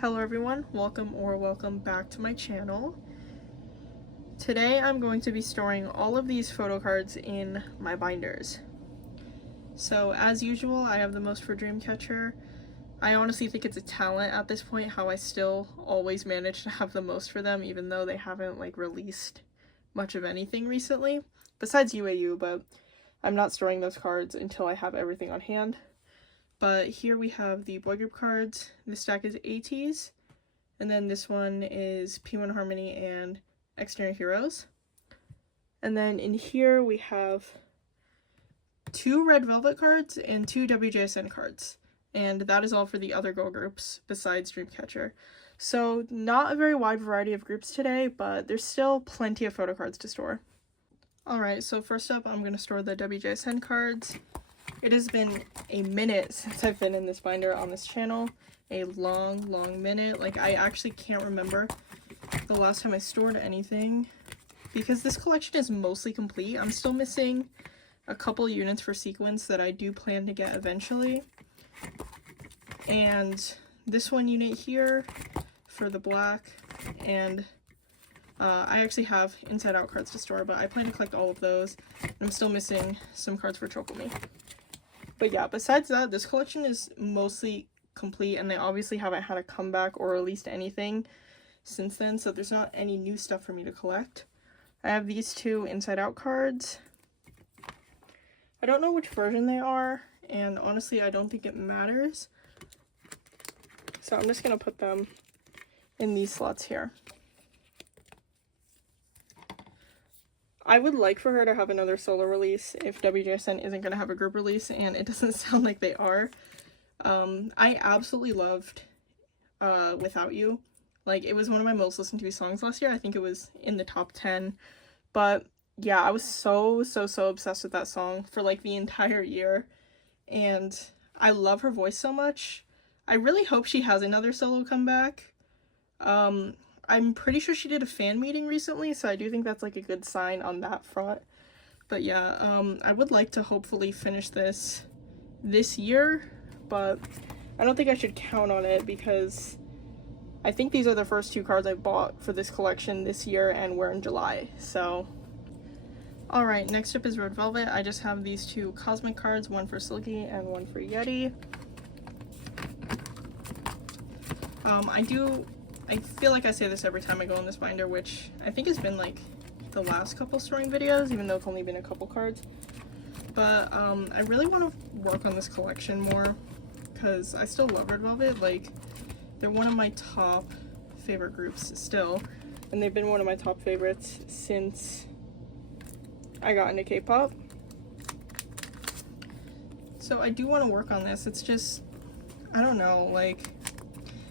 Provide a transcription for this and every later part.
Hello everyone, welcome back to my channel. Today I'm going to be storing all of these photo cards in my binders. So as usual, I have the most for Dreamcatcher. I honestly think it's a talent at this point how I still always manage to have the most for them, even though they haven't released much of anything recently, besides UAU, but I'm not storing those cards until I have everything on hand. But here we have the boy group cards. This stack is ateez, and then this one is Piwon Harmony and xdinary Heroes. And then in here we have 2 red velvet cards and 2 wjsn cards. And that is all for the other girl groups besides Dreamcatcher. So not a very wide variety of groups today, but there's still plenty of photo cards to store. Alright, so first up I'm going to store the wjsn cards. It has been a minute since I've been in this binder on this channel. A long minute. I actually can't remember the last time I stored anything because this collection is mostly complete. I'm still missing a couple units for sequence that I do plan to get eventually. And this one unit here for the black, and I actually have inside out cards to store, but I plan to collect all of those. And I'm still missing some cards for Chocome. But yeah, besides that, this collection is mostly complete, and they obviously haven't had a comeback or released anything since then, so there's not any new stuff for me to collect. I have these 2 inside out cards. I don't know which version they are, and honestly I don't think it matters. So I'm just going to put them in these slots here. I would like for her to have another solo release if wjsn isn't going to have a group release, and it doesn't sound like they are. I absolutely loved Without You. It was one of my most listened to songs last year. I think it was in the top 10. But yeah, I was so obsessed with that song for the entire year. And I love her voice so much. I really hope she has another solo comeback. I'm pretty sure she did a fan meeting recently, so I do think that's a good sign on that front. But yeah, I would like to hopefully finish this year, but I don't think I should count on it because I think these are the first 2 cards I bought for this collection this year, and we're in July, so. Alright, next up is Red Velvet. I just have these 2 cosmic cards, one for Silky and one for Yeti. I feel like I say this every time I go in this binder, which I think has been the last couple storing videos, even though it's only been a couple cards. But I really want to work on this collection more because I still love Red Velvet. They're one of my top favorite groups still, and they've been one of my top favorites since I got into K-pop. So I do want to work on this. It's just, I don't know,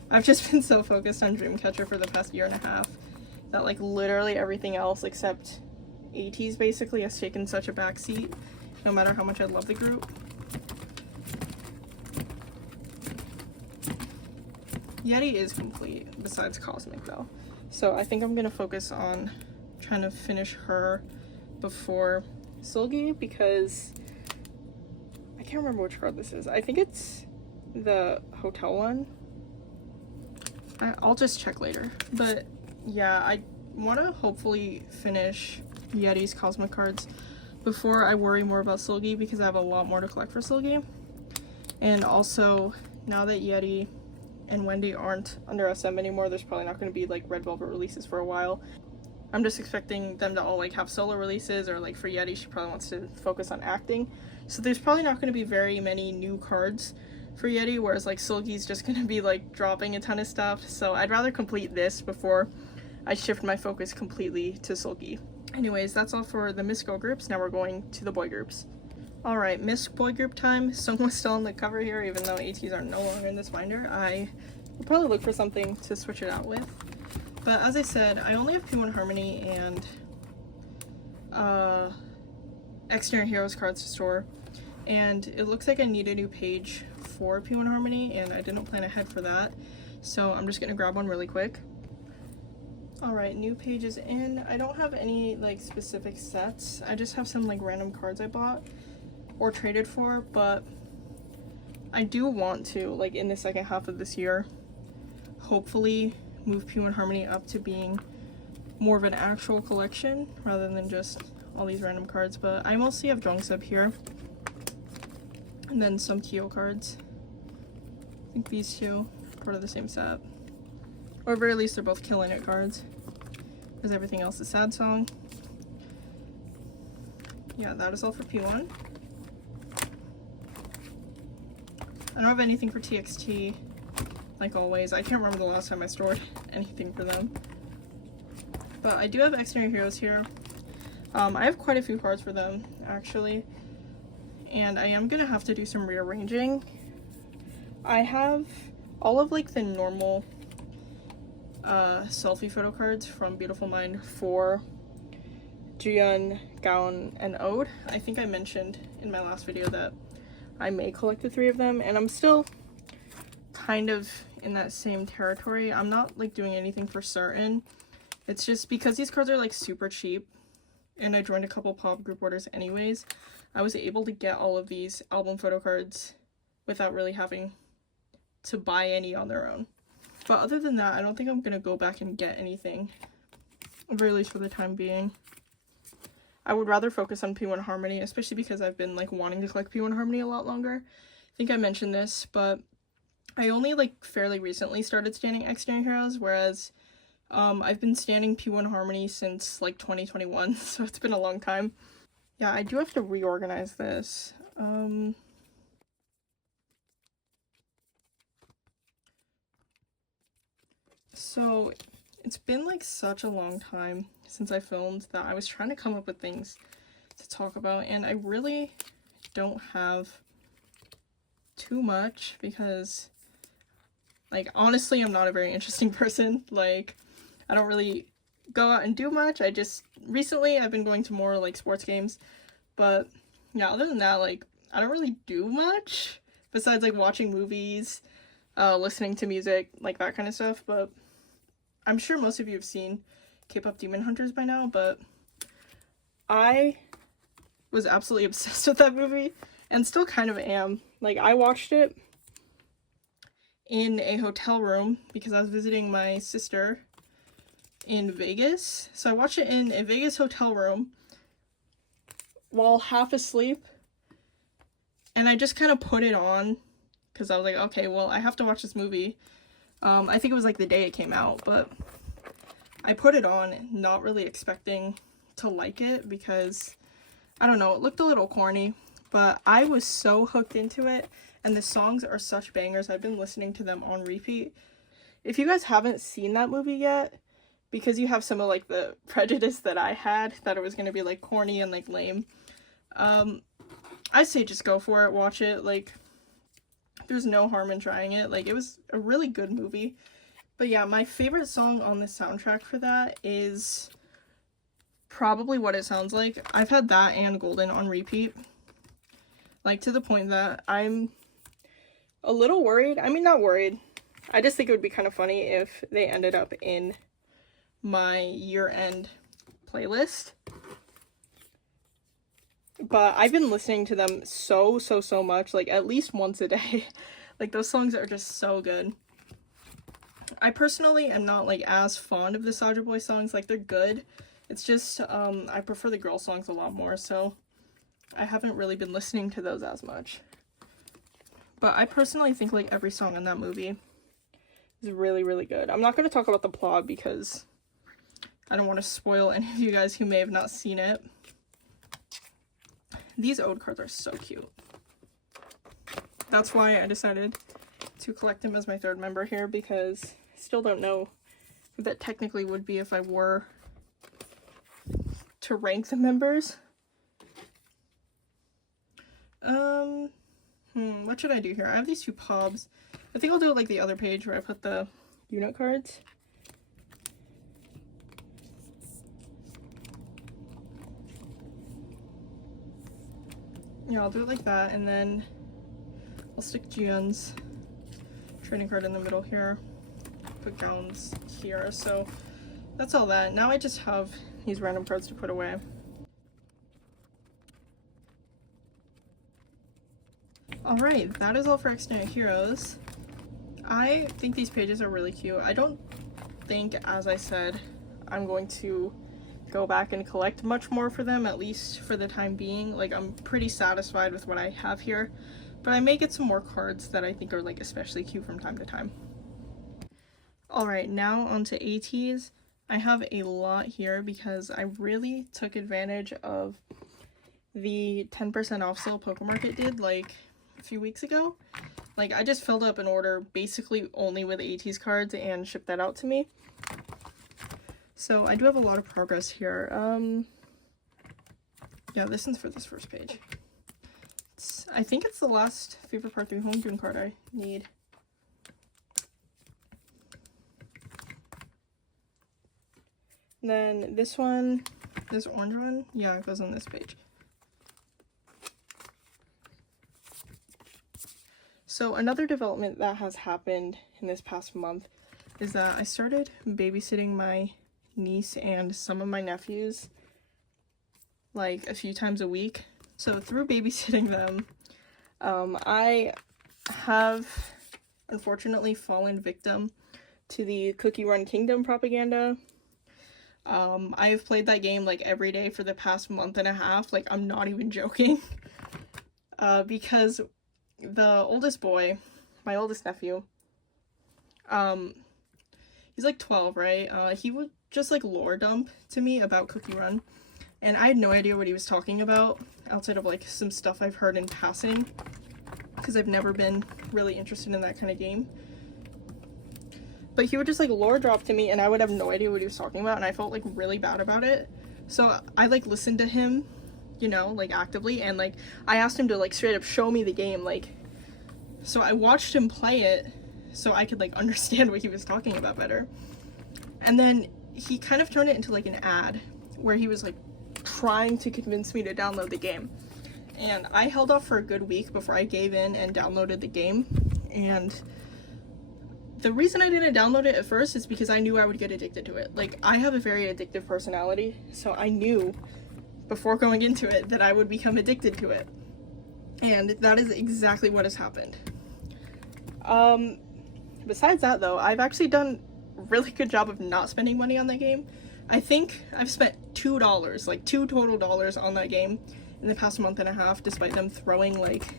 I've just been so focused on Dreamcatcher for the past year and a half that literally everything else except ateez basically has taken such a backseat, no matter how much I love the group. Yeti is complete besides Cosmic though, so I think I'm gonna focus on trying to finish her before Silky because I can't remember which card this is. I think it's the hotel one. I'll just check later. But yeah, I want to hopefully finish Yeti's cosmic cards before I worry more about Silky because I have a lot more to collect for Silky. And also, now that Yeti and Wendy aren't under SM anymore, there's probably not going to be Red Velvet releases for a while. I'm just expecting them to all have solo releases, or for Yeti, she probably wants to focus on acting. So there's probably not going to be very many new cards for Yeti, whereas Silky's just gonna be dropping a ton of stuff, so I'd rather complete this before I shift my focus completely to Silky. Anyways, that's all for the Miss Girl groups. Now we're going to the boy groups. Alright, Miss Boy group time. Sungwoo's still on the cover here, even though ateez are no longer in this binder. I will probably look for something to switch it out with. But as I said, I only have Piwon Harmony and xdinary Heroes cards to store, and it looks like I need a new page for Piwon Harmony, and I didn't plan ahead for that, so I'm just gonna grab one really quick. Alright, new page is in. I don't have any specific sets. I just have some random cards I bought or traded for, but I do want to, like, in the second half of this year, hopefully move Piwon Harmony up to being more of an actual collection rather than just all these random cards. But I mostly have Jungsub here, and then some Kyo cards. I think these two are part of the same set, or at very least they're both Killing It cards, because everything else is Sad Song. Yeah, that is all for Piwon. I don't have anything for TXT, like always. I can't remember the last time I stored anything for them. But I do have Xdinary Heroes here. I have quite a few cards for them, actually. And I am going to have to do some rearranging. I have all of like the normal selfie photo cards from Beautiful Mind for Jiyeon, Gaon, and Ode. I think I mentioned in my last video that I may collect the 3 of them, and I'm still kind of in that same territory. I'm not like doing anything for certain. It's just because these cards are like super cheap, and I joined a couple pop group orders anyways, I was able to get all of these album photo cards without really having to buy any on their own. But other than that, I don't think I'm gonna go back and get anything, at very least for the time being. I would rather focus on Piwon Harmony, especially because I've been like wanting to collect Piwon Harmony a lot longer. I think I mentioned this, but I only like fairly recently started standing Xdinary Heroes, whereas I've been standing Piwon Harmony since like 2021, so it's been a long time. Yeah, I do have to reorganize this. So it's been like such a long time since I filmed that I was trying to come up with things to talk about, and I really don't have too much because, like, honestly, I'm not a very interesting person. Like, I don't really go out and do much. Recently I've been going to more like sports games, but yeah, other than that, like, I don't really do much besides like watching movies, listening to music, like that kind of stuff. But I'm sure most of you have seen Kpop Demon Hunters by now, but I was absolutely obsessed with that movie and still kind of am. Like, I watched it in a hotel room because I was visiting my sister in Vegas. So I watched it in a Vegas hotel room while half asleep, and I just kind of put it on because I was like, okay, well, I have to watch this movie. I think it was like the day it came out, but I put it on not really expecting to like it because, I don't know, it looked a little corny, but I was so hooked into it, and the songs are such bangers. I've been listening to them on repeat. If you guys haven't seen that movie yet, because you have some of like the prejudice that I had, that it was going to be like corny and like lame, I say just go for it, watch it. Like, there's no harm in trying it. Like, it was a really good movie. But yeah, my favorite song on the soundtrack for that is probably What It Sounds Like. I've had that and Golden on repeat, like, to the point that I'm a little worried. I mean, not worried. I just think it would be kind of funny if they ended up in my year-end playlist. But I've been listening to them so much, like at least once a day. Like, those songs are just so good. I personally am not like as fond of the Soulja Boy songs. Like, they're good. It's just I prefer the girl songs a lot more, so I haven't really been listening to those as much. But I personally think like every song in that movie is really good. I'm not going to talk about the plot because I don't want to spoil any of you guys who may have not seen it. These Ode cards are so cute. That's why I decided to collect him as my 3rd member here, because I still don't know what that technically would be if I were to rank the members. What should I do here? I have these 2 pobs. I think I'll do it like the other page where I put the unit cards. Yeah, I'll do it like that, and then I'll stick Jiyeon's trading card in the middle here, put Gaon's here. So that's all that. Now I just have these random cards to put away. Alright, that is all for Xdinary Heroes. I think these pages are really cute. I don't think, as I said, I'm going to go back and collect much more for them, at least for the time being. Like, I'm pretty satisfied with what I have here, but I may get some more cards that I think are like especially cute from time to time. Alright, now onto ateez. I have a lot here because I really took advantage of the 10% off sale Pokemarket did like a few weeks ago. Like, I just filled up an order basically only with ateez cards and shipped that out to me. So I do have a lot of progress here. Yeah, this one's for this first page. I think it's the last Favorite Part 3 Home card I need. And then this one, this orange one, yeah, it goes on this page. So another development that has happened in this past month is that I started babysitting my niece and some of my nephews like a few times a week. So through babysitting them, I have unfortunately fallen victim to the Cookie Run Kingdom propaganda. I have played that game like every day for the past month and a half. Like, I'm not even joking. Because the oldest boy, my oldest nephew, he's like 12, right? He would just like lore dump to me about Cookie Run, and I had no idea what he was talking about outside of like some stuff I've heard in passing, because I've never been really interested in that kind of game. But he would just like lore drop to me and I would have no idea what he was talking about, and I felt like really bad about it. So I like listened to him, you know, like actively, and like I asked him to like straight up show me the game, like, so I watched him play it so I could like understand what he was talking about better. And then he kind of turned it into like an ad where he was like trying to convince me to download the game, and I held off for a good week before I gave in and downloaded the game. And the reason I didn't download it at first is because I knew I would get addicted to it. Like, I have a very addictive personality, so I knew before going into it that I would become addicted to it. And that is exactly what has happened. Besides that though, I've actually done a really good job of not spending money on that game. I think I've spent $2, like $2 total on that game in the past month and a half, despite them throwing like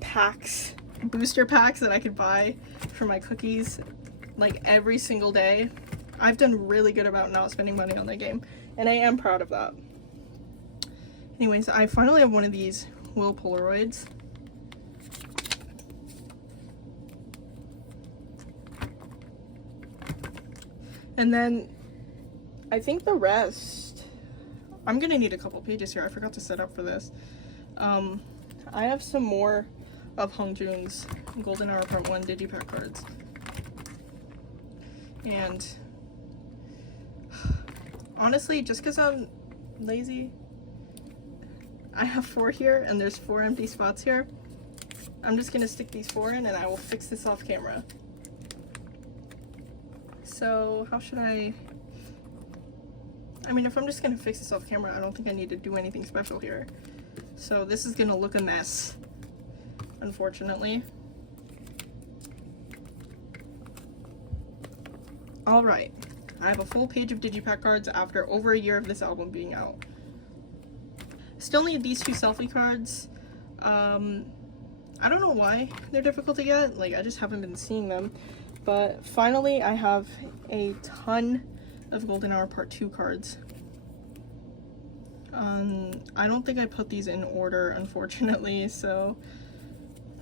packs, booster packs that I could buy for my cookies like every single day. I've done really good about not spending money on that game, and I am proud of that. Anyways, I finally have one of these Will Polaroids. And then I think the rest, I'm gonna need a couple pages here. I forgot to set up for this. I have some more of Hongjoong's Golden Hour Part 1 Digipack cards. And honestly, just because I'm lazy, I have 4 here and there's 4 empty spots here. I'm just gonna stick these 4 in and I will fix this off camera. So how should I mean, if I'm just gonna fix this off camera, I don't think I need to do anything special here. So this is gonna look a mess, unfortunately. Alright, I have a full page of Digipack cards after over a year of this album being out. Still need these 2 selfie cards. I don't know why they're difficult to get, like I just haven't been seeing them. But finally I have a ton of Golden Hour Part 2 cards. I don't think I put these in order, unfortunately, so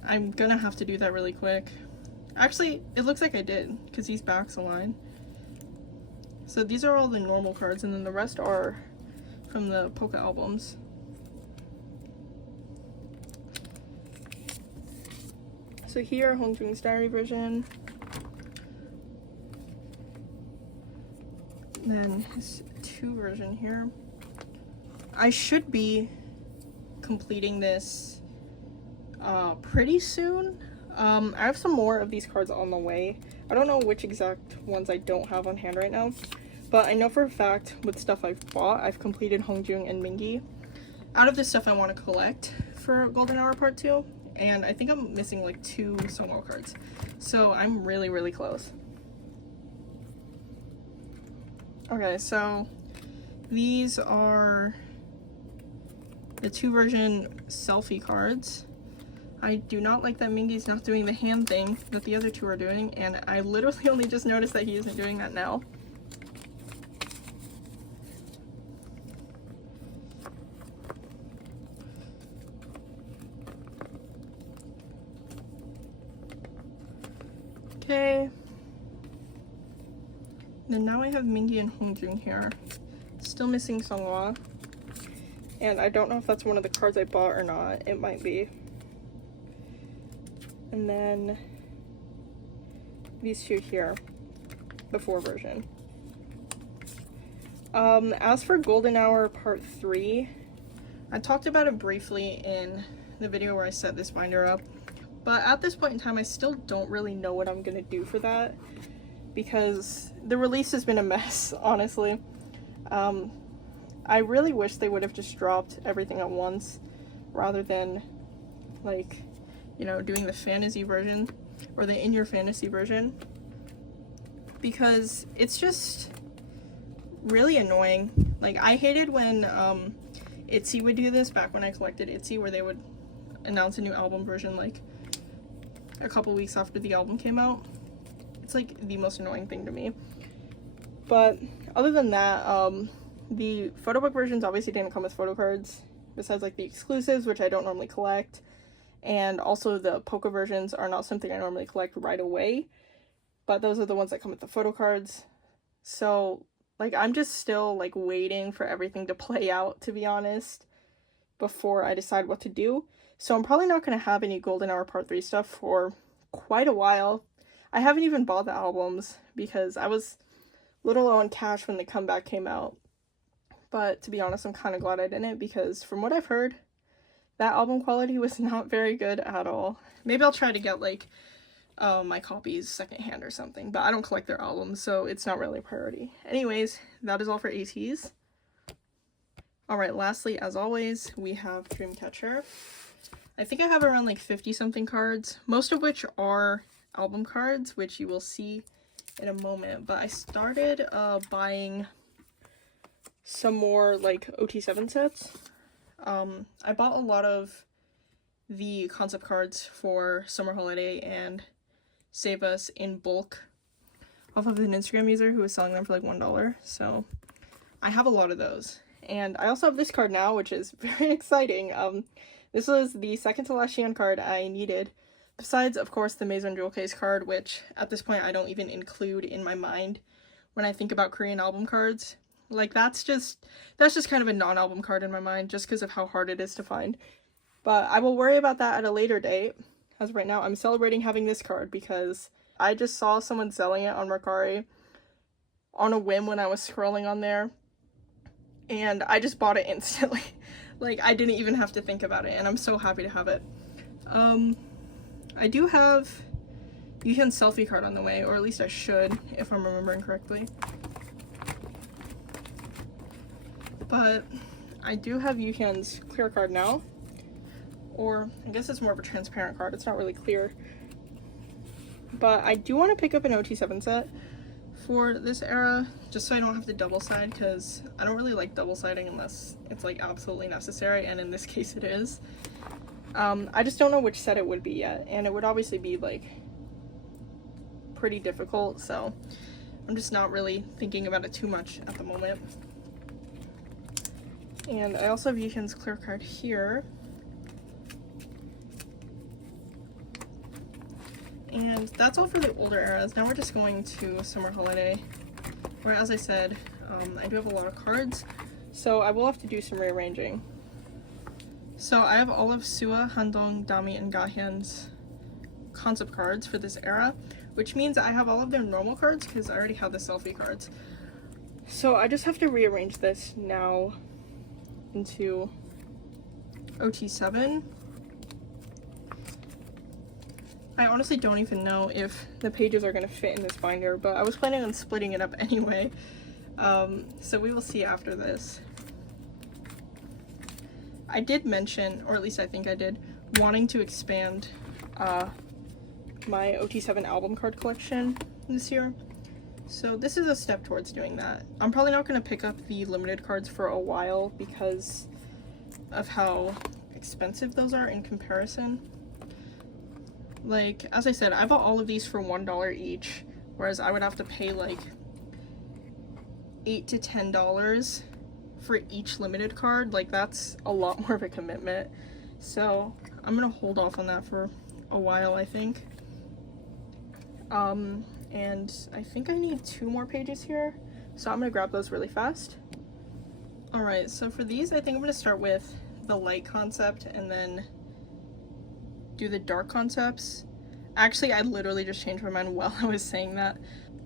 I'm gonna have to do that really quick. Actually, it looks like I did, because these backs align. So these are all the normal cards, and then the rest are from the Poke albums. So here, Hongjoong's Diary version. Then his 2 version here. I should be completing this pretty soon. I have some more of these cards on the way. I don't know which exact ones I don't have on hand right now, but I know for a fact with stuff I've bought, I've completed Hongjoong and Mingi. Out of the stuff I want to collect for Golden Hour Part 2, and I think I'm missing like 2 Songwell cards. So I'm really, really close. Okay, so these are the 2 version selfie cards. I do not like that Mingy's not doing the hand thing that the other 2 are doing, and I literally only just noticed that he isn't doing that now. Okay. Then now I have Mingy and Hongjun here. Still missing Songhwa. And I don't know if that's one of the cards I bought or not. It might be. And then these 2 here, the 4 version. As for Golden Hour Part 3, I talked about it briefly in the video where I set this binder up, but at this point in time I still don't really know what I'm gonna do for that because the release has been a mess, honestly. I really wish they would have just dropped everything at once rather than, like, you know, doing the fantasy version or the in your fantasy version, because it's just really annoying. Like, I hated when ateez would do this back when I collected ateez, where they would announce a new album version like a couple weeks after the album came out. It's like the most annoying thing to me. But other than that, the photo book versions obviously didn't come with photo cards, besides like the exclusives, which I don't normally collect. And also the Poca versions are not something I normally collect right away, but those are the ones that come with the photo cards. So, like, I'm just still, like, waiting for everything to play out, to be honest, before I decide what to do. So I'm probably not going to have any Golden Hour Part 3 stuff for quite a while. I haven't even bought the albums because I was a little low on cash when the comeback came out. But to be honest, I'm kind of glad I didn't, because from what I've heard, that album quality was not very good at all. Maybe I'll try to get, like, my copies secondhand or something, but I don't collect their albums, so it's not really a priority. Anyways, that is all for ateez. Alright, lastly, as always, we have Dreamcatcher. I think I have around, like, 50-something cards, most of which are album cards, which you will see in a moment. But I started buying some more, like, OT7 sets. I bought a lot of the concept cards for Summer Holiday and Save Us in bulk off of an Instagram user who was selling them for like $1. So I have a lot of those. And I also have this card now, which is very exciting. This was the second to last Xi'an card I needed, besides, of course, the Maison deukae card, which at this point I don't even include in my mind when I think about Korean album cards. Like, that's just kind of a non-album card in my mind, just because of how hard it is to find. But I will worry about that at a later date. As right now, I'm celebrating having this card because I just saw someone selling it on Mercari on a whim when I was scrolling on there, and I just bought it instantly. Like, I didn't even have to think about it, and I'm so happy to have it. I do have Yuhyun's selfie card on the way, or at least I should, if I'm remembering correctly. But I do have Yuhyun's clear card now. Or, I guess it's more of a transparent card. It's not really clear. But I do want to pick up an OT7 set for this era, just so I don't have to double side, because I don't really like double siding unless it's, like, absolutely necessary, and in this case it is. I just don't know which set it would be yet, and it would obviously be, like, pretty difficult, so I'm just not really thinking about it too much at the moment. And I also have Yuhyun's clear card here. And that's all for the older eras. Now we're just going to Summer Holiday, where, as I said, I do have a lot of cards, so I will have to do some rearranging. So I have all of Sua, Handong, Dami, and Gahyun's concept cards for this era, which means I have all of their normal cards because I already have the selfie cards. So I just have to rearrange this now into OT7. I honestly don't even know if the pages are going to fit in this binder, but I was planning on splitting it up anyway, so we will see after this. I did mention, or at least I think I did, wanting to expand my OT7 album card collection this year. So this is a step towards doing that. I'm probably not going to pick up the limited cards for a while because of how expensive those are in comparison. Like, as I said, I bought all of these for $1 each, whereas I would have to pay like $8 to $10 for each limited card. Like, that's a lot more of a commitment. So I'm gonna hold off on that for a while, I think. And I think I need 2 more pages here, so I'm gonna grab those really fast. Alright, so for these, I think I'm gonna start with the light concept and then do the dark concepts. Actually, I literally just changed my mind while I was saying that.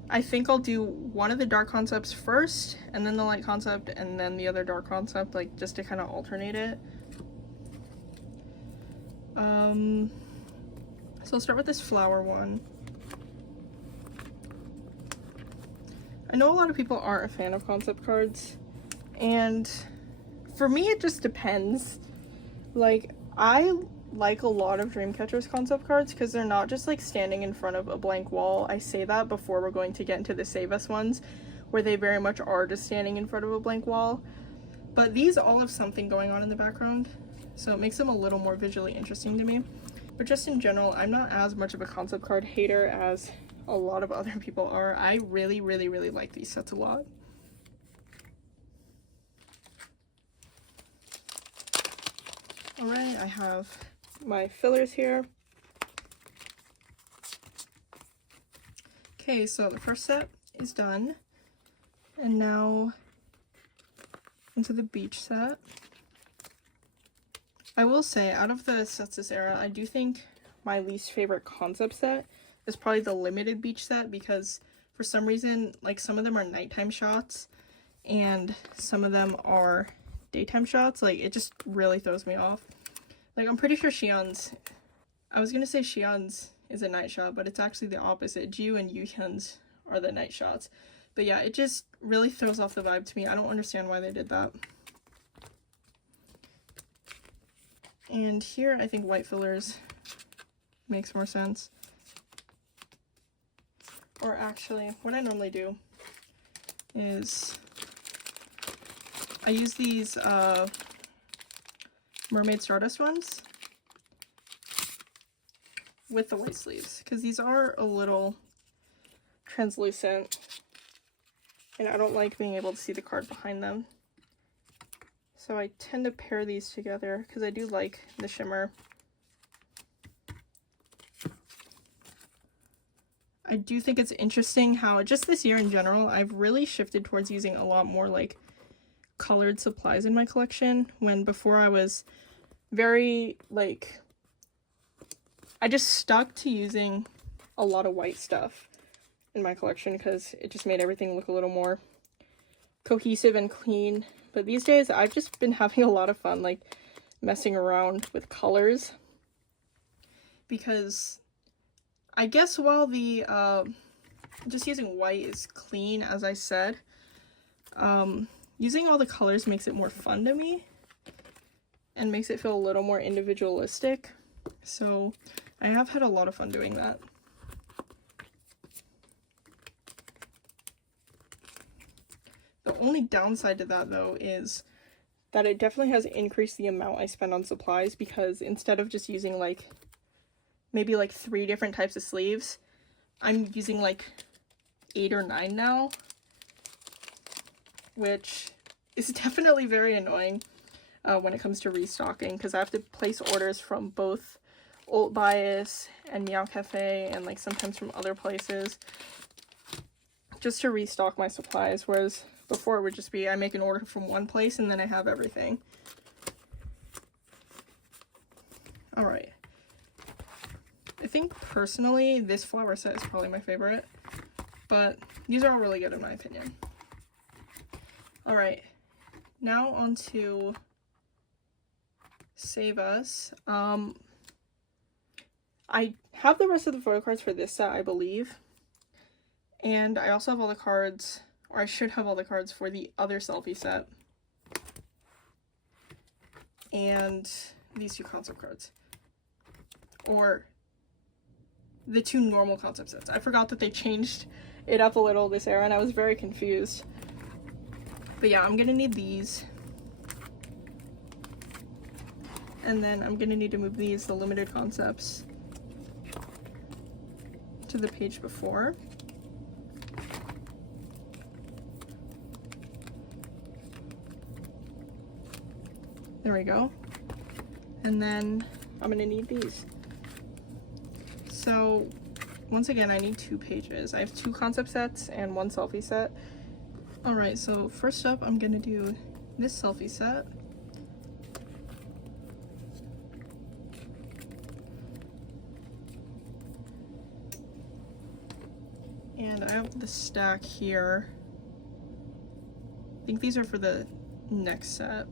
I think I'll do one of the dark concepts first, and then the light concept, and then the other dark concept, like, just to kind of alternate it. So I'll start with this flower one. I know a lot of people aren't a fan of concept cards, and for me it just depends. Like, I like a lot of Dreamcatcher's concept cards because they're not just like standing in front of a blank wall. I say that before we're going to get into the Save Us ones, where they very much are just standing in front of a blank wall. But these all have something going on in the background, so it makes them a little more visually interesting to me. But just in general, I'm not as much of a concept card hater as a lot of other people are. I really like these sets a lot. Alright, I have my fillers here. Okay, so the first set is done. And now into the beach set. I will say, out of the sets this era, I do think my least favorite concept set is probably the limited beach set, because for some reason, like, some of them are nighttime shots and some of them are daytime shots. Like, it just really throws me off. Like, I'm pretty sure Xian's, I was gonna say Xian's is a night shot, but it's actually the opposite. Jiu and Yuhyun's are the night shots. But yeah, it just really throws off the vibe to me. I don't understand why they did that. And here, I think white fillers makes more sense. Or actually, what I normally do is I use these Mermaid Stardust ones with the white sleeves, because these are a little translucent and I don't like being able to see the card behind them. So I tend to pair these together because I do like the shimmer. I do think it's interesting how just this year in general, I've really shifted towards using a lot more like colored supplies in my collection, when before I was very like, I just stuck to using a lot of white stuff in my collection because it just made everything look a little more cohesive and clean. But these days I've just been having a lot of fun like messing around with colors, because I guess while the just using white is clean, as I said, using all the colors makes it more fun to me and makes it feel a little more individualistic. So I have had a lot of fun doing that. The only downside to that, though, is that it definitely has increased the amount I spend on supplies, because instead of just using like maybe like 3 different types of sleeves, I'm using like 8 or 9 now, which is definitely very annoying when it comes to restocking, because I have to place orders from both Old Bias and Meow Cafe and like sometimes from other places just to restock my supplies, whereas before it would just be I make an order from one place and then I have everything. Alright. I think personally this flower set is probably my favorite, but these are all really good in my opinion. Alright, now on to Save Us. I have the rest of the photo cards for this set, I believe. And I also have all the cards, or I should have all the cards for the other selfie set. And these 2 concept cards. or the 2 normal concept sets. I forgot that they changed it up a little this era, and I was very confused. But yeah, I'm gonna need these. And then I'm gonna need to move these, the limited concepts, to the page before. There we go. And then I'm gonna need these. So once again, I need 2 pages. I have 2 concept sets and 1 selfie set. All right, so first up, I'm gonna do this selfie set. And I have the stack here. I think these are for the next set.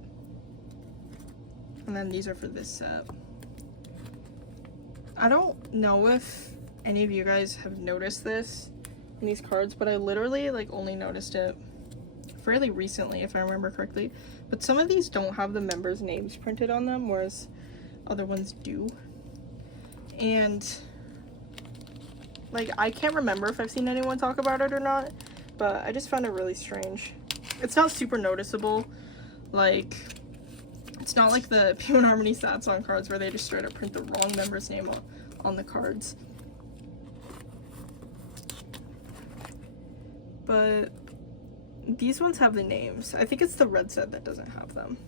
And then these are for this set. I don't know if any of you guys have noticed this in these cards, but I literally like only noticed it fairly recently, if I remember correctly. But some of these don't have the members' names printed on them, whereas other ones do. And like, I can't remember if I've seen anyone talk about it or not, but I just found it really strange. It's not super noticeable. Like, it's not like the Piwon Harmony Sad Song cards where they just straight up print the wrong member's name on the cards. But these ones have the names. I think it's the red set that doesn't have them,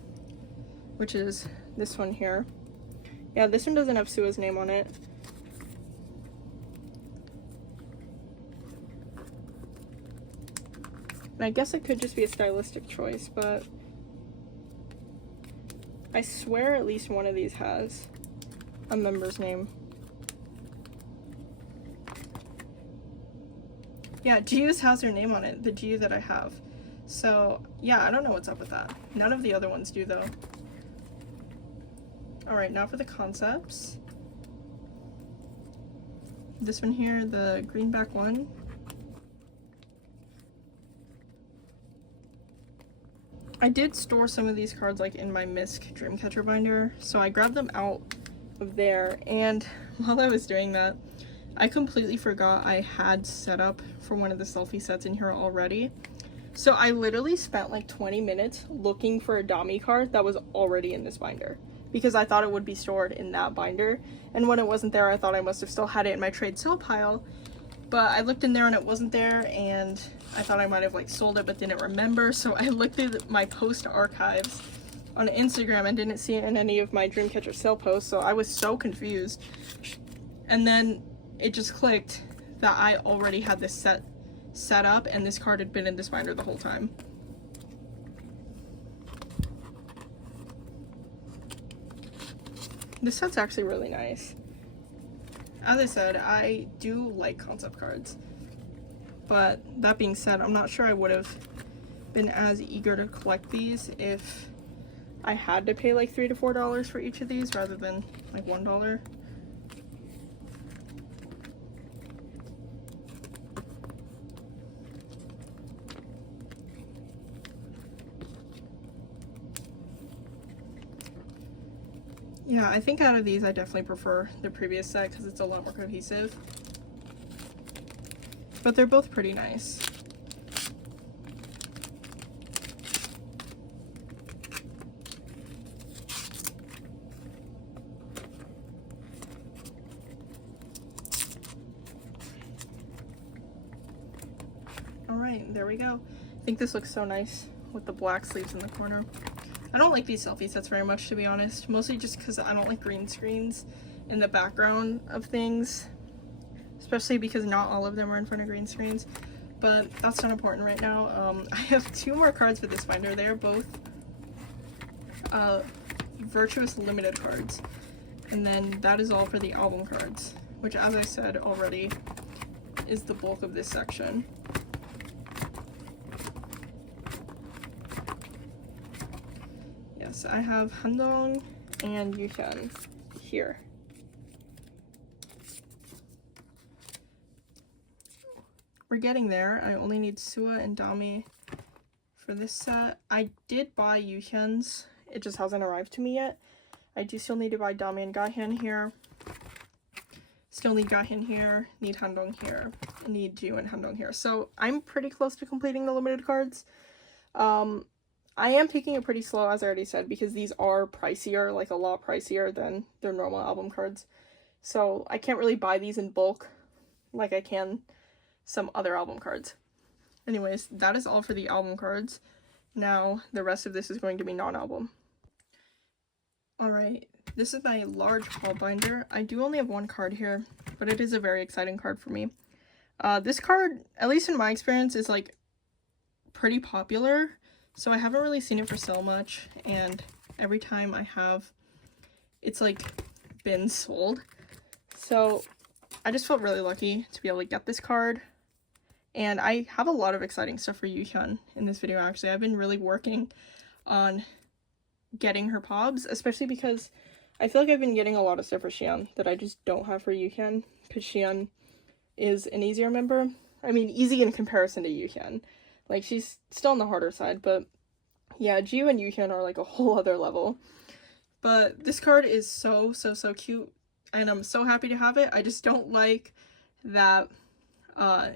which is this one here. Yeah, this one doesn't have Sua's name on it. And I guess it could just be a stylistic choice, but I swear at least one of these has a member's name. Yeah, Jiu's has her name on it, the Jiu that I have. So, yeah, I don't know what's up with that. None of the other ones do, though. Alright, now for the concepts. This one here, the greenback one. I did store some of these cards like in my Misc Dreamcatcher binder, so I grabbed them out of there, and while I was doing that, I completely forgot I had set up for one of the selfie sets in here already. So I literally spent like 20 minutes looking for a dummy card that was already in this binder, because I thought it would be stored in that binder, and when it wasn't there, I thought I must have still had it in my trade sale pile. But I looked in there and it wasn't there, and I thought I might have like sold it but didn't remember, so I looked through my post archives on Instagram and didn't see it in any of my Dreamcatcher sale posts, so I was so confused. And then it just clicked that I already had this set up, and this card had been in this binder the whole time. This set's actually really nice. As I said, I do like concept cards, but that being said, I'm not sure I would have been as eager to collect these if I had to pay like $3 to $4 for each of these rather than like $1. Yeah, I think out of these I definitely prefer the previous set because it's a lot more cohesive. But they're both pretty nice. Alright, there we go. I think this looks so nice with the black sleeves in the corner. I don't like these selfie sets very much, to be honest, mostly just because I don't like green screens in the background of things, especially because not all of them are in front of green screens, but that's not important right now. I have 2 more cards for this binder. They are both Virtuous Limited cards, and then that is all for the album cards, which, as I said already, is the bulk of this section. Yes, I have Handong and Yuhyun here. We're getting there. I only need Sua and Dami for this set. I did buy Yuhyun's. It just hasn't arrived to me yet. I do still need to buy Dami and Gaihan here. Still need Gahyun here, need Handong here, and need Ju and Handong here. So I'm pretty close to completing the limited cards. I am taking it pretty slow, as I already said, because these are pricier, like a lot pricier than their normal album cards. So I can't really buy these in bulk like I can some other album cards. Anyways, that is all for the album cards. Now, the rest of this is going to be non-album. Alright, this is my large haul binder. I do only have one card here, but it is a very exciting card for me. This card, at least in my experience, is like pretty popular, so I haven't really seen it for sale much, and every time I have, it's like been sold. So I just felt really lucky to be able to get this card. And I have a lot of exciting stuff for Yuhyun in this video, actually. I've been really working on getting her pobs, especially because I feel like I've been getting a lot of stuff for Xian that I just don't have for Yuhyun, because Xian is an easier member. I mean, easy in comparison to Yuhyun. Like, she's still on the harder side, but yeah, Ju and Yuhyun are like a whole other level. But this card is so cute, and I'm so happy to have it. I just don't like that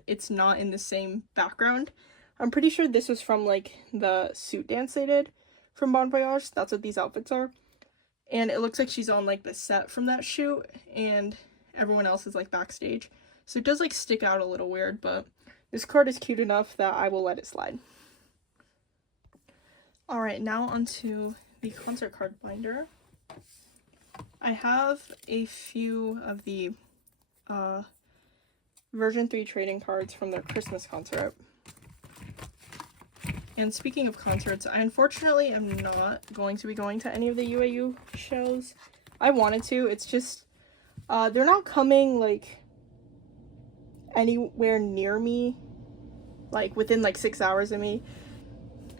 it's not in the same background. I'm pretty sure this was from like the suit dance they did from Bon Voyage. That's what these outfits are. And it looks like she's on like the set from that shoot, and everyone else is like backstage. So it does like stick out a little weird, but this card is cute enough that I will let it slide. Alright, now onto the concert card binder. I have a few of the version 3 trading cards from their Christmas concert. And speaking of concerts, I unfortunately am not going to be going to any of the UAU shows. I wanted to, it's just, they're not coming, like, anywhere near me, like, within, like, 6 hours of me.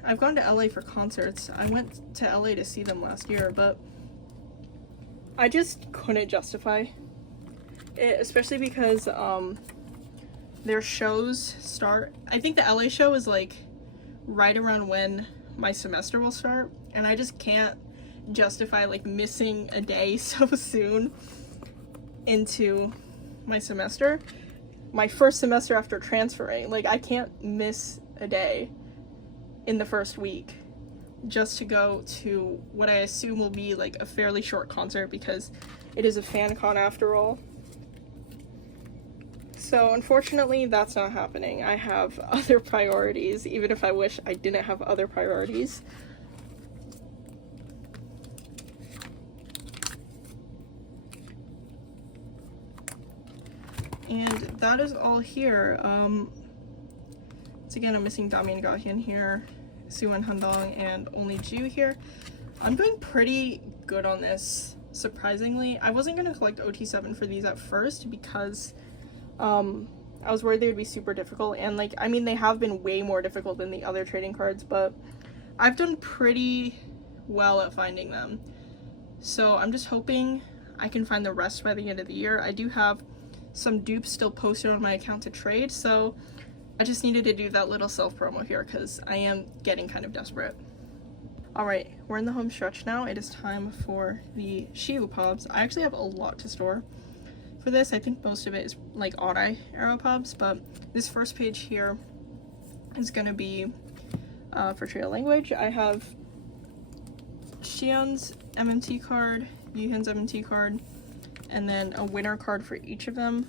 I've gone to LA for concerts. I went to LA to see them last year, but I just couldn't justify it, especially because, their shows start, I think the LA show is like right around when my semester will start, and I just can't justify like missing a day so soon into my semester. My first semester after transferring, like I can't miss a day in the first week just to go to what I assume will be like a fairly short concert, because it is a fan con after all. So unfortunately, that's not happening. I have other priorities, even if I wish I didn't have other priorities. And that is all here. Once again, I'm missing Dami and Gahyun here, Soo and Handong, and only Ju here. I'm doing pretty good on this, surprisingly. I wasn't going to collect OT7 for these at first because I was worried they would be super difficult, and like, I mean, they have been way more difficult than the other trading cards, but I've done pretty well at finding them. So I'm just hoping I can find the rest by the end of the year. I do have some dupes still posted on my account to trade, so I just needed to do that little self-promo here because I am getting kind of desperate. Alright, we're in the home stretch now. It is time for the Shiu pobs. I actually have a lot to store for this. I think most of it is like odd-eye arrow pobs, but this first page here is going to be for Trio Language. I have Xian's MMT card, Yuhyun's MMT card, and then a winner card for each of them.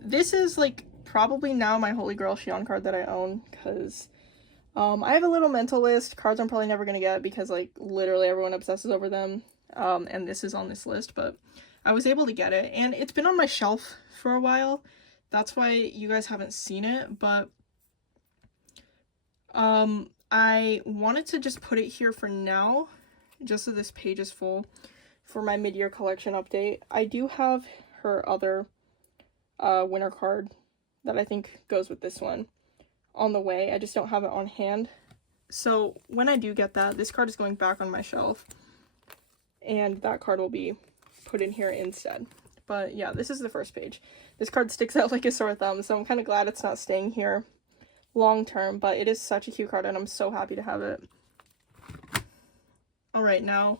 This is like probably now my holy grail Xian card that I own, because I have a little mental list, cards I'm probably never going to get because like literally everyone obsesses over them, and this is on this list, but I was able to get it, and it's been on my shelf for a while. That's why you guys haven't seen it, but I wanted to just put it here for now, just so this page is full for my mid-year collection update. I do have her other winner card that I think goes with this one on the way. I just don't have it on hand. So when I do get that, this card is going back on my shelf, and that card will be put in here instead. But yeah, this is the first page. This card sticks out like a sore thumb, so I'm kind of glad it's not staying here long term, but it is such a cute card and I'm so happy to have it. Alright, now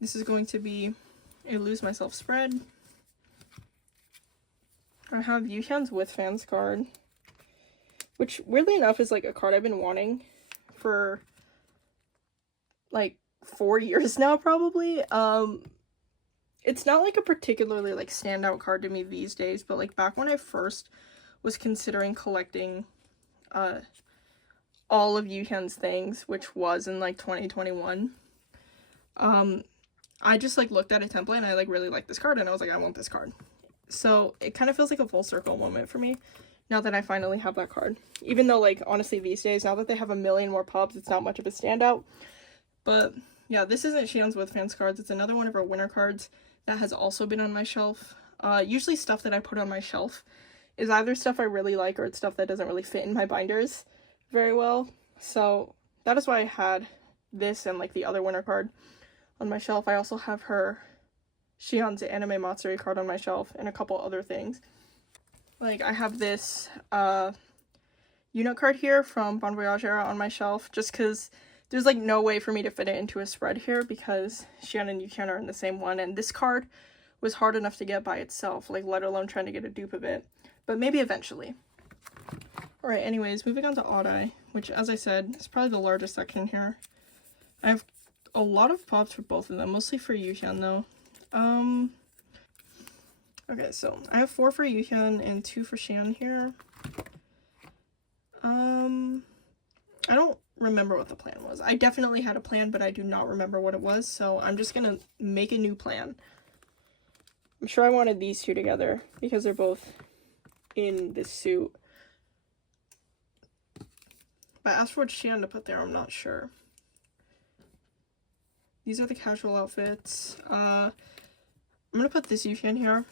this is going to be a Lose Myself spread. I have Yuhyun's with fans card, which weirdly enough is like a card I've been wanting for like 4 years now, probably. It's not like a particularly like standout card to me these days, but like back when I first was considering collecting all of Yuhyun's things, which was in like 2021, I just like looked at a template and I like really liked this card and I was like, I want this card. So it kind of feels like a full circle moment for me now that I finally have that card. Even though like honestly these days, now that they have a million more pops, it's not much of a standout. But yeah, this isn't Xian's with fans cards. It's another one of our winter cards that has also been on my shelf. Usually stuff that I put on my shelf is either stuff I really like or it's stuff that doesn't really fit in my binders very well. So that is why I had this and like the other winter card on my shelf. I also have her Xian's anime Matsuri card on my shelf and a couple other things. Like I have this unit card here from Bon Voyage era on my shelf just because there's like no way for me to fit it into a spread here because Xian and Yuhyun are in the same one, and this card was hard enough to get by itself, like let alone trying to get a dupe of it. But maybe eventually. Alright, anyways, moving on to ateez, which as I said, is probably the largest section here. I have a lot of pops for both of them, mostly for Yuhyun though. Okay, so I have 4 for Yuhyun and 2 for Xian here. I don't remember what the plan was. I definitely had a plan, but I do not remember what it was, so I'm just gonna make a new plan. I'm sure I wanted these two together because they're both in this suit. But as for what Xian to put there, I'm not sure. These are the casual outfits. I'm gonna put this Yuhyun here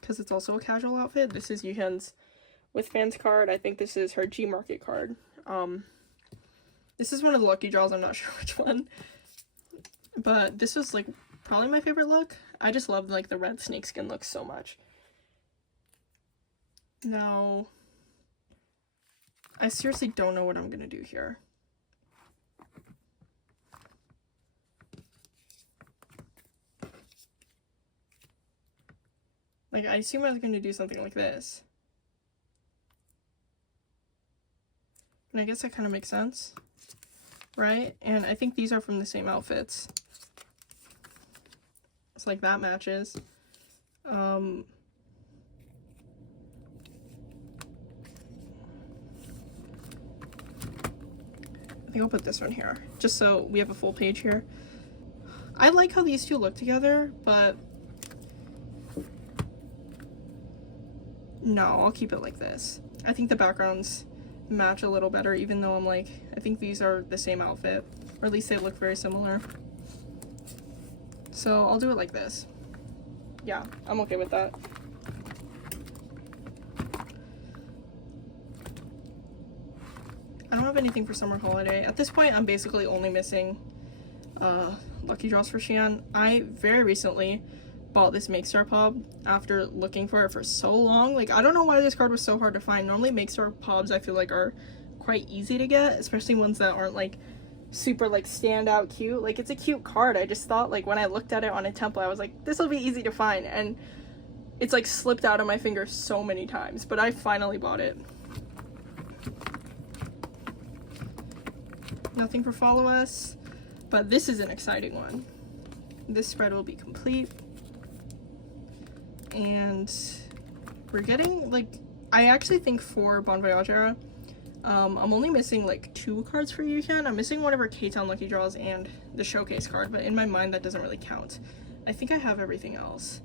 because it's also a casual outfit. This is Yuhyun's with fans card. I think this is her G Market card. This is one of the lucky draws. I'm not sure which one, but this was like probably my favorite look. I just love like the red snakeskin look so much. Now, I seriously don't know what I'm gonna do here. Like, I assume I was gonna do something like this. And I guess that kind of makes sense, right? And I think these are from the same outfits. It's like that matches. I think I'll put this one here, just so we have a full page here. I like how these two look together, but no, I'll keep it like this. I think the backgrounds match a little better, even though I'm like, I think these are the same outfit, or at least they look very similar. So I'll do it like this. Yeah, I'm okay with that. I don't have anything for summer holiday. At this point, I'm basically only missing lucky draws for Xian. I very recently bought this Make Star Pop after looking for it for so long. Like, I don't know why this card was so hard to find. Normally Make Star Pops I feel like are quite easy to get, especially ones that aren't like super like standout cute. Like, it's a cute card. I just thought like when I looked at it on a template, I was like, this will be easy to find, and it's like slipped out of my fingers so many times, but I finally bought it. Nothing for Follow Us, but this is an exciting one. This spread will be complete. And we're getting, like, I actually think for Bon Voyage era, I'm only missing like 2 cards for Yuhyun. I'm missing one of her K-Town lucky draws and the showcase card, but in my mind that doesn't really count. I think I have everything else.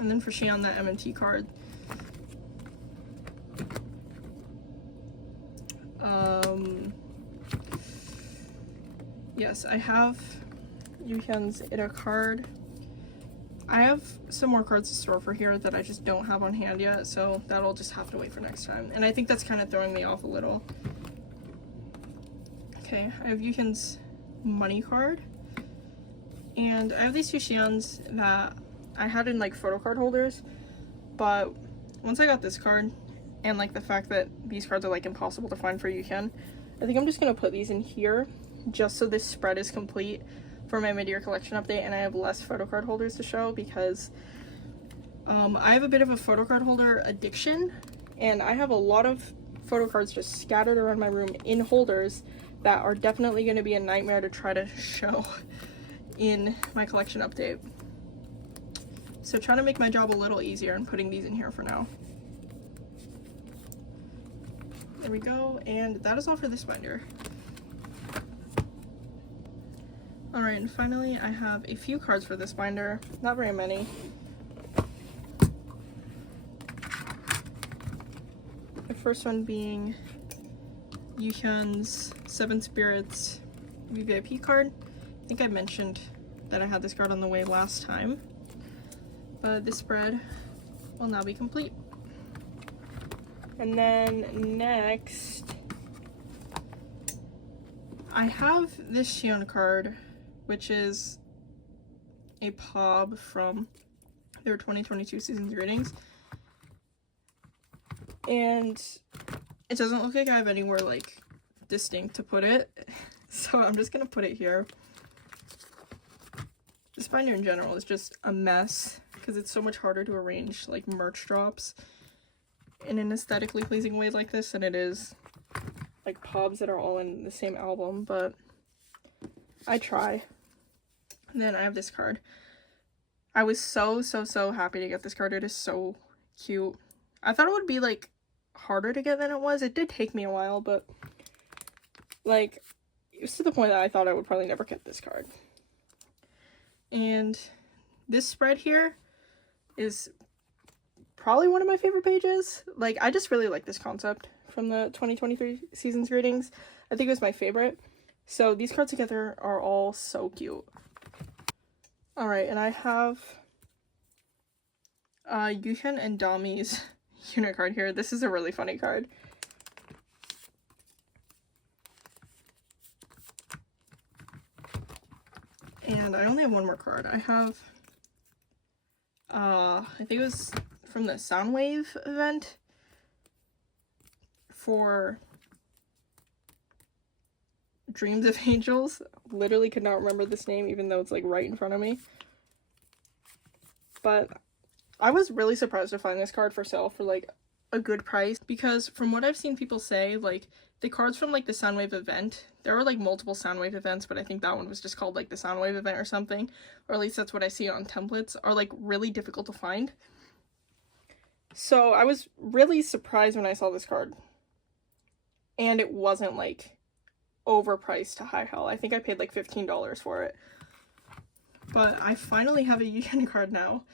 And then for Xian, that M&T card. Yes, I have Yuhyun's Ida card. I have some more cards to store for here that I just don't have on hand yet, so that'll just have to wait for next time. And I think that's kind of throwing me off a little. Okay, I have Yuhyun's money card. And I have these two Xians that I had in like photo card holders, but once I got this card, and like the fact that these cards are like impossible to find for Yuhyun, I think I'm just gonna put these in here just so this spread is complete for my mid-year collection update and I have less photo card holders to show, because I have a bit of a photo card holder addiction, and I have a lot of photo cards just scattered around my room in holders that are definitely going to be a nightmare to try to show in my collection update. So trying to make my job a little easier and putting these in here for now. There we go, and that is all for this binder. Alright, and finally I have a few cards for this binder, not very many. The first one being Yuhyun's Seven Spirits VIP card. I think I mentioned that I had this card on the way last time, but this spread will now be complete. And then next, I have this Xion card, which is a POB from their 2022 season's greetings. And it doesn't look like I have anywhere like distinct to put it, so I'm just gonna put it here. This binder in general is just a mess because it's so much harder to arrange like merch drops in an aesthetically pleasing way like this than it is like POBs that are all in the same album, but I try. And then I have this card. I was so happy to get this card. It is so cute. I thought it would be like harder to get than it was. It did take me a while, but like it was to the point that I thought I would probably never get this card. And this spread here is probably one of my favorite pages. Like, I just really like this concept from the 2023 season's greetings. I think it was my favorite. So these cards together are all so cute. Alright, and I have Yuhyun and Dami's unit card here. This is a really funny card. And I only have one more card. I have I think it was from the Soundwave event for Dreams of Angels. Literally could not remember this name even though it's like right in front of me. But I was really surprised to find this card for sale for like a good price, because from what I've seen people say, like the cards from like the Soundwave event, there were like multiple Soundwave events, but I think that one was just called like the Soundwave event or something, or at least that's what I see on templates, are like really difficult to find. So I was really surprised when I saw this card, and it wasn't like overpriced to high hell. I think I paid like $15 for it. But I finally have a Yuhyun card now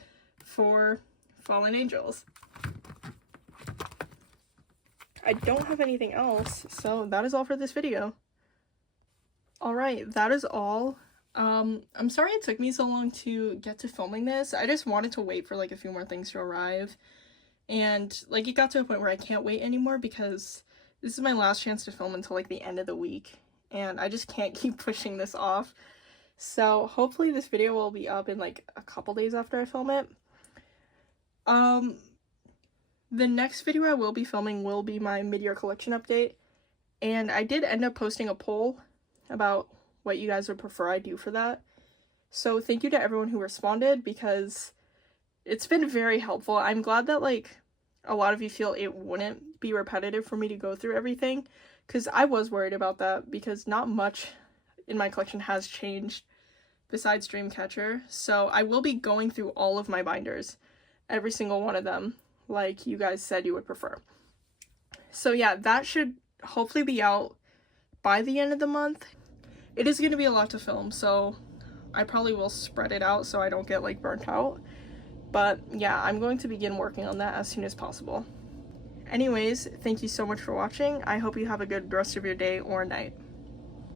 for Fallen Angels. I don't have anything else, so that is all for this video. Alright, that is all. I'm sorry it took me so long to get to filming this. I just wanted to wait for like a few more things to arrive. And like it got to a point where I can't wait anymore because this is my last chance to film until like the end of the week. And I just can't keep pushing this off. So hopefully this video will be up in like a couple days after I film it. The next video I will be filming will be my mid-year collection update, and I did end up posting a poll about what you guys would prefer I do for that. So thank you to everyone who responded, because it's been very helpful. I'm glad that like a lot of you feel it wouldn't be repetitive for me to go through everything, because I was worried about that, because not much in my collection has changed besides Dreamcatcher. So I will be going through all of my binders, every single one of them, like you guys said you would prefer. So yeah, that should hopefully be out by the end of the month. It is going to be a lot to film, so I probably will spread it out so I don't get like burnt out. But yeah, I'm going to begin working on that as soon as possible. Anyways, thank you so much for watching. I hope you have a good rest of your day or night.